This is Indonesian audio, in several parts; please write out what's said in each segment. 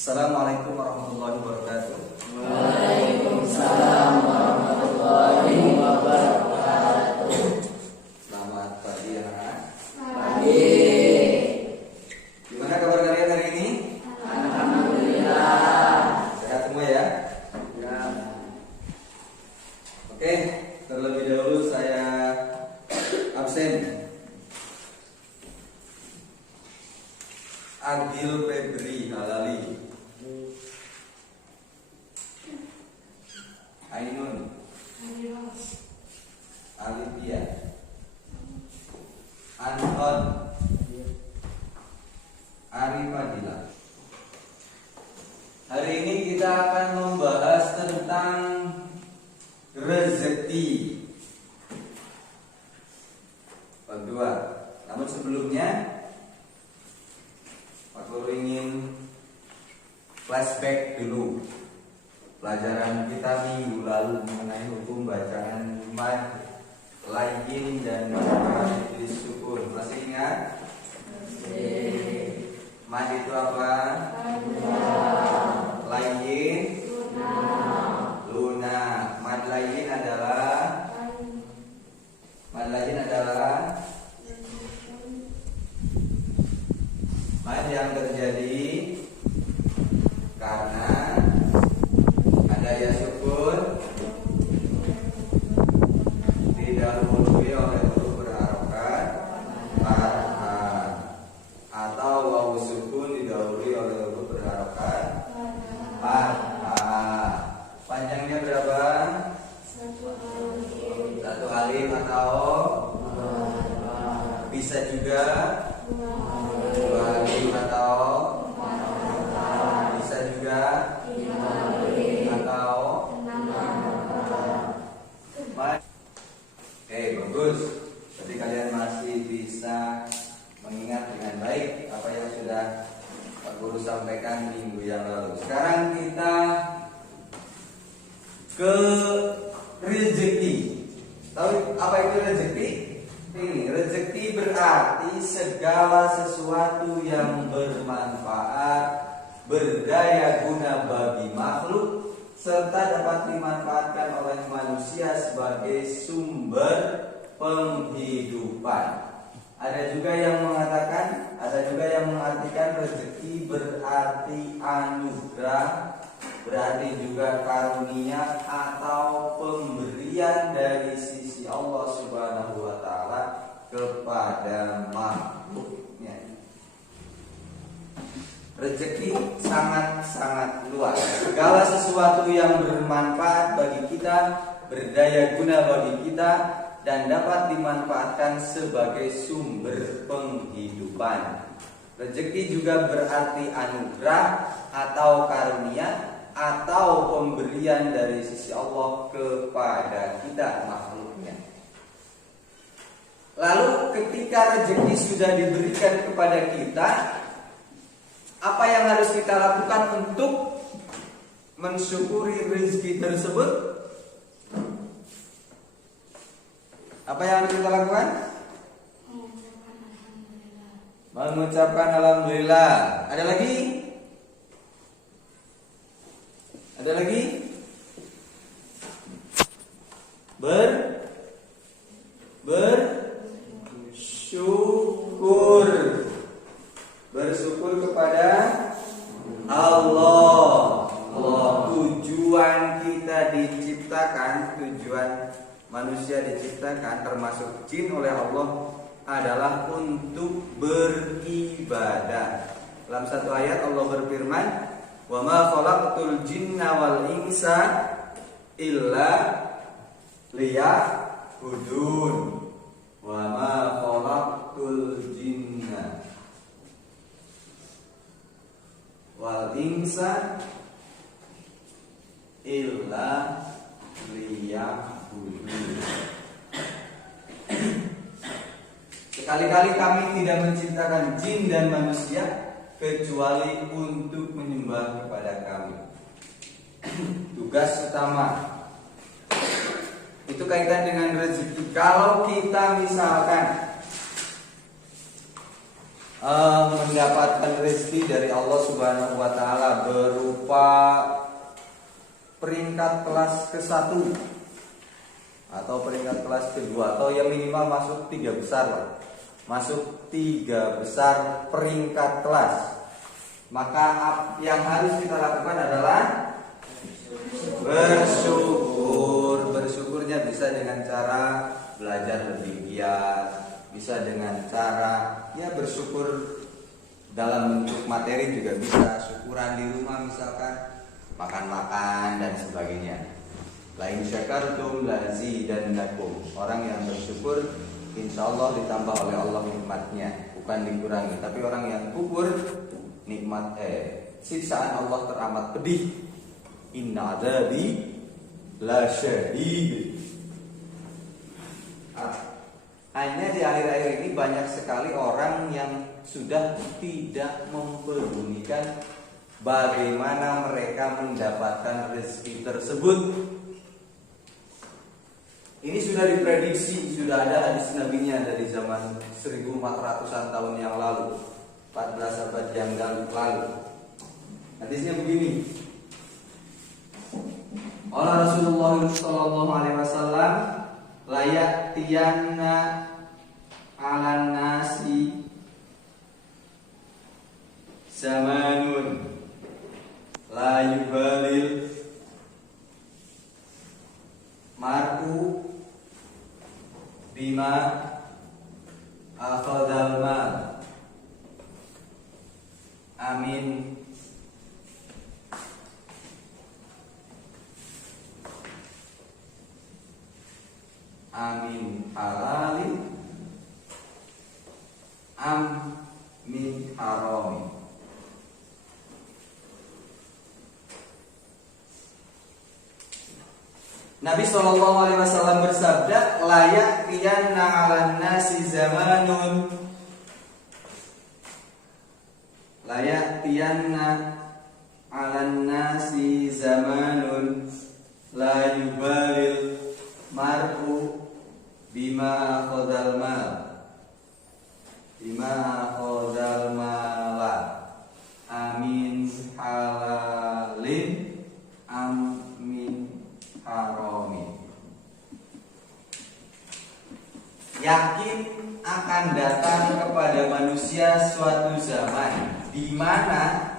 Assalamualaikum warahmatullahi wabarakatuh. Waalaikumsalam warahmatullahi wabarakatuh. Selamat pagi anak-anak. Pagi. Gimana kabar kalian hari ini? Alhamdulillah. Sehat semua ya? Ya. Oke, terlebih dahulu saya absen. Agil Febri Halali, Ainun Alifia, Anton Arifadila. Hari ini kita akan membahas tentang rezeki. Bab 2. Namun sebelumnya Pak Guru ingin flashback dulu pelajaran kita minggu lalu mengenai hukum bacaan mad, layyin dan mad syukur. Masih ingat? Mad itu apa? Layyin, luna. Mad layyin adalah mad yang terjadi karena ada ya sukun didahului oleh huruf berharokat fathah, atau wawu sukun didahului oleh huruf berharokat fathah. Panjangnya berapa? Satu alif atau bisa juga dua alif atau bisa juga atau Oke, bagus. Jadi kalian masih bisa mengingat dengan baik apa yang sudah Pak Guru sampaikan minggu yang lalu. Sekarang kita ke rezeki. Tahu apa itu rezeki? Ini rezeki berarti segala sesuatu yang bermanfaat, berdaya guna bagi makhluk, serta dapat dimanfaatkan oleh manusia sebagai sumber penghidupan. Ada juga yang mengartikan rezeki berarti anugerah, berarti juga karunia atau pemberian dari sisi Allah Subhanahu wa taala kepada makhluknya. Rezeki sangat-sangat luas. Segala sesuatu yang bermanfaat bagi kita, berdaya guna bagi kita, dan dapat dimanfaatkan sebagai sumber penghidupan. Rezeki juga berarti anugerah atau karunia atau pemberian dari sisi Allah kepada kita makhluknya. Lalu ketika rezeki sudah diberikan kepada kita, apa yang harus kita lakukan untuk mensyukuri rezeki tersebut? Apa yang harus kita lakukan? Mengucapkan alhamdulillah. Ada lagi? Ada lagi? Bersyukur. Bersyukur kepada Allah. Tujuan kita diciptakan, tujuan manusia diciptakan termasuk jin oleh Allah adalah untuk beribadah. Dalam satu ayat Allah berfirman, "Wa ma khalaqtul jinna wal insa illa liya'budun." Wa ma khalaqtul jinna wal insa illa liya'budun. Sekali-kali kami tidak menciptakan jin dan manusia kecuali untuk menyembah kepada kami. Tugas utama itu kaitan dengan rezeki. Kalau kita misalkan mendapatkan rezeki dari Allah Subhanahu wa taala peringkat kelas ke-1 atau peringkat kelas kedua, atau yang minimal masuk 3 besar lah. Masuk 3 besar peringkat kelas. Maka yang harus kita lakukan adalah bersyukur. Bersyukurnya bisa dengan cara belajar lebih giat, bisa dengan cara bersyukur dalam bentuk materi juga bisa, syukuran di rumah misalkan, makan-makan dan sebagainya. Lain syakartum lazidannakum. Orang yang bersyukur insya Allah ditambah oleh Allah nikmatnya, bukan dikurangi. Tapi orang yang kufur, nikmat siksaan Allah teramat pedih. Inna adzabi la syadid. Hanya di akhir-akhir ini banyak sekali orang yang sudah tidak mempedulikan bagaimana mereka mendapatkan rezeki tersebut. Ini sudah diprediksi, sudah ada hadis nabinya dari zaman 1400-an tahun yang lalu, 14 abad yang lalu. Hadisnya begini. Allah Rasulullah sallallahu alaihi wasallam, la ya'tiyanna 'alan nasi zamanun la yubalil mar'u bima akhadal mal. Amin. Amin halalin am min harami. Nabi SAW bersabda, layak tiyanna 'alan nasi zamanun, layak tiyanna 'alan nasi zamanun la yubalil mar'u bima akhadal mal, bima akhadal mala, amin halalin am min harami. Yakin akan datang kepada manusia suatu zaman di mana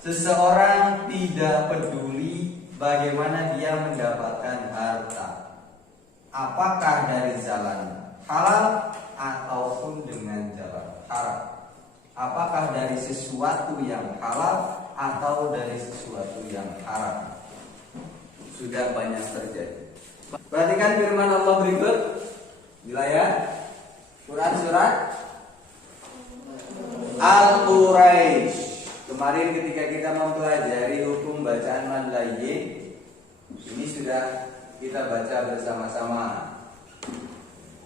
seseorang tidak peduli bagaimana dia mendapatkan harta, apakah dari jalan halal ataupun dengan jalan haram, apakah dari sesuatu yang halal atau dari sesuatu yang haram. Sudah banyak terjadi. Perhatikan firman Allah berikut. Wilayah Quran surat Al-Quraisy. Kemarin ketika kita mempelajari hukum bacaan mad layyin, ini sudah kita baca bersama-sama.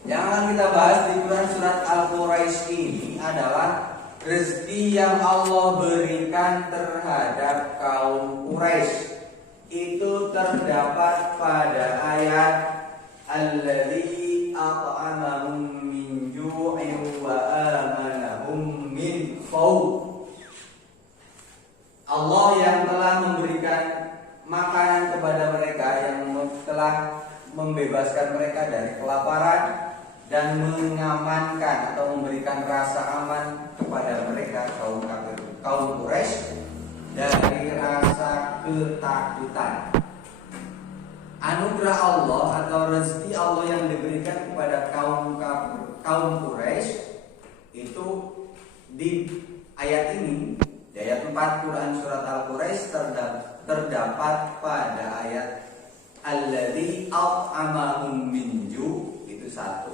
Yang akan kita bahas di Quran surat Al-Quraisy ini adalah rezeki yang Allah berikan terhadap kaum Quraisy. Itu terdapat pada ayat alladzi at'amahum min ju'in wa amanahum min khawf. Allah yang telah memberikan makanan kepada mereka, yang telah membebaskan mereka dari kelaparan dan mengamankan atau memberikan rasa aman kepada mereka kaum kafir, kaum Quraisy, dari rasa ketakutan. Anugerah Allah atau rezeki Allah yang diberikan kepada kaum Quraisy itu di ayat ini, di ayat 4 Quran surat Al-Quraisy terdapat pada ayat alladzi at'amahum min ju', itu satu.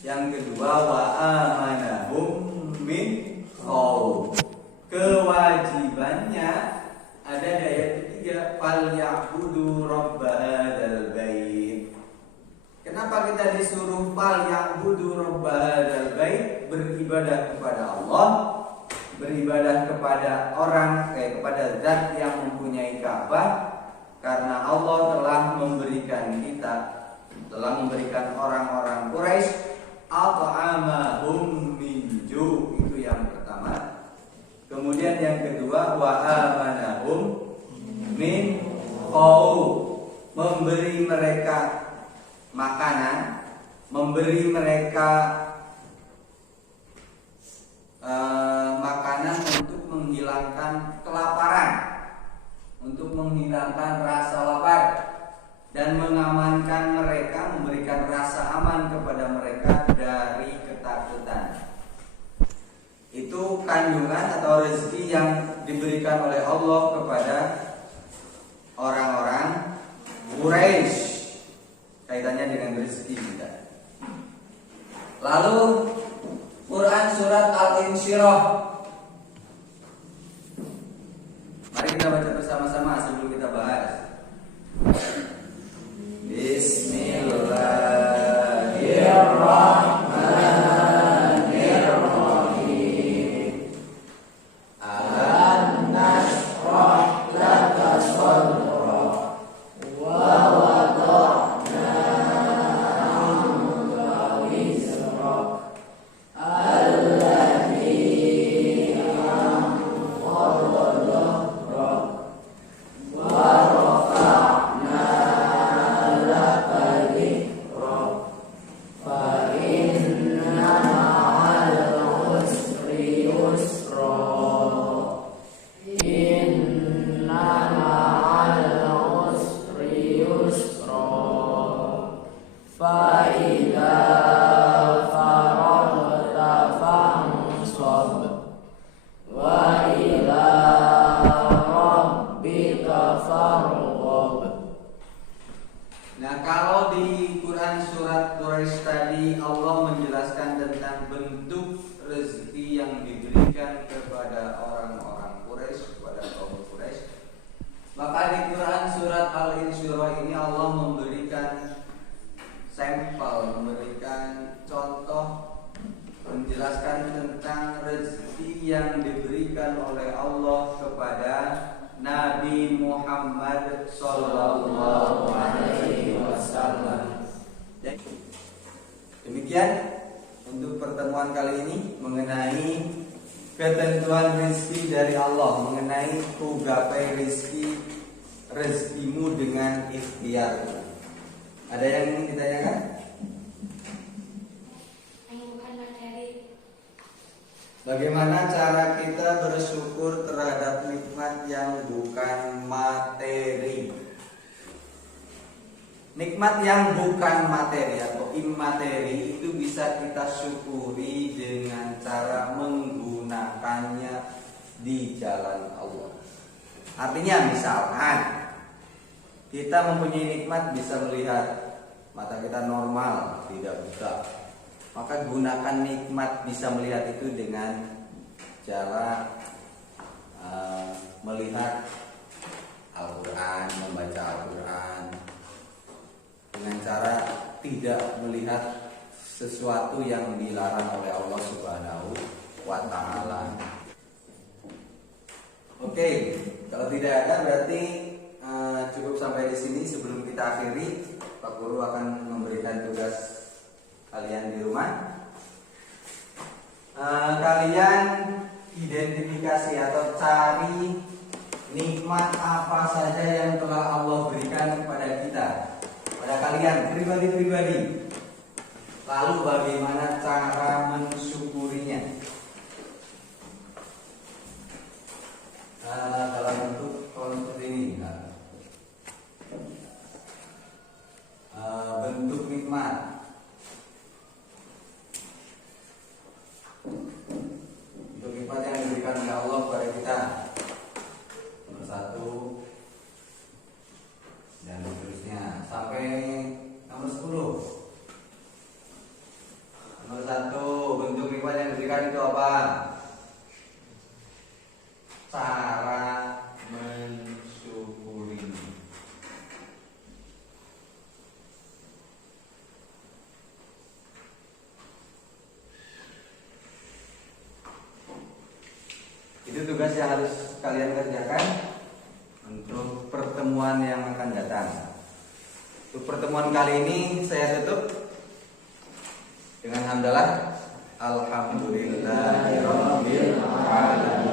Yang kedua wa amanahum min khawf. Kewajibannya ada di ayat ketiga, fal ya'budu rabb hadzal bait. Kenapa kita disuruh fal ya'budu rabb hadzal bait, beribadah kepada Allah, beribadah kepada kepada zat yang mempunyai Ka'bah? Karena Allah telah memberikan orang-orang Quraisy at'amahum min ju', itu yang pertama. Kemudian yang kedua wa amanahum min memberi mereka makanan, memberi mereka makanan untuk menghilangkan kelaparan, untuk menghilangkan rasa lapar, dan mengamankan mereka, memberikan rasa aman kepada mereka dari ketakutan. Itu kandungan atau rezeki yang diberikan oleh Allah kepada orang-orang Quraisy, kaitannya dengan rezeki kita. Lalu Quran surat Al-Insyirah. Mari kita baca bersama-sama sebelum kita bahas. Bismillahirrahmanirrahim. Alam nashrah laka sadrak wa wada'na anka wizrak alladhi anqadha dhahrak wa rafa'na laka dhikrak fa inna ma'al usri yusra inna ma'al usri yusra fa idza faragta fansab wa ila rabbika farghab. Nah, kalau di Quran surat Quraisy tadi Allah menjelaskan tentang bentuk rezeki yang diberikan kepada orang-orang Quraisy, kepada kaum Quraisy, maka di Quran surat Al-Insyirah ini Allah memberikan sampel, memberikan contoh, menjelaskan tentang rezeki yang diberikan oleh Allah kepada Nabi Muhammad Sallallahu Alaihi Wasallam. Demikian untuk pertemuan kali ini mengenai ketentuan rezeki dari Allah, mengenai ku gapai rezekimu dengan ikhtiar. Ada yang ingin ditanyakan? Bagaimana cara kita bersyukur terhadap nikmat yang bukan materi? Nikmat yang bukan materi atau immateri itu bisa kita syukuri dengan cara menggunakannya di jalan Allah. Artinya misalkan kita mempunyai nikmat bisa melihat, mata kita normal, tidak buta. Maka gunakan nikmat bisa melihat itu dengan cara melihat Al-Quran, membaca Al-Quran, dengan cara tidak melihat sesuatu yang dilarang oleh Allah Subhanahu wa Ta'ala. Oke, kalau tidak ada berarti cukup sampai di sini. Sebelum kita akhiri, Pak Guru akan memberikan tugas kalian di rumah. Kalian identifikasi atau cari nikmat apa saja yang telah Allah berikan kepada kita, pada kalian pribadi-pribadi. Lalu bagaimana cara mensyukurinya? Dalam bentuk seperti ini, bentuk nikmat. Untuk nikmat yang diberikan oleh Allah kepada kita, nomor 1 dan seterusnya sampai nomor 10. Nomor 1, bentuk nikmat yang diberikan itu apa? Cara mensyukuri. Itu tugas yang harus kalian kerjakan untuk pertemuan yang akan datang. Untuk pertemuan kali ini saya tutup dengan hamdalah alhamdulillahirabbil alamin.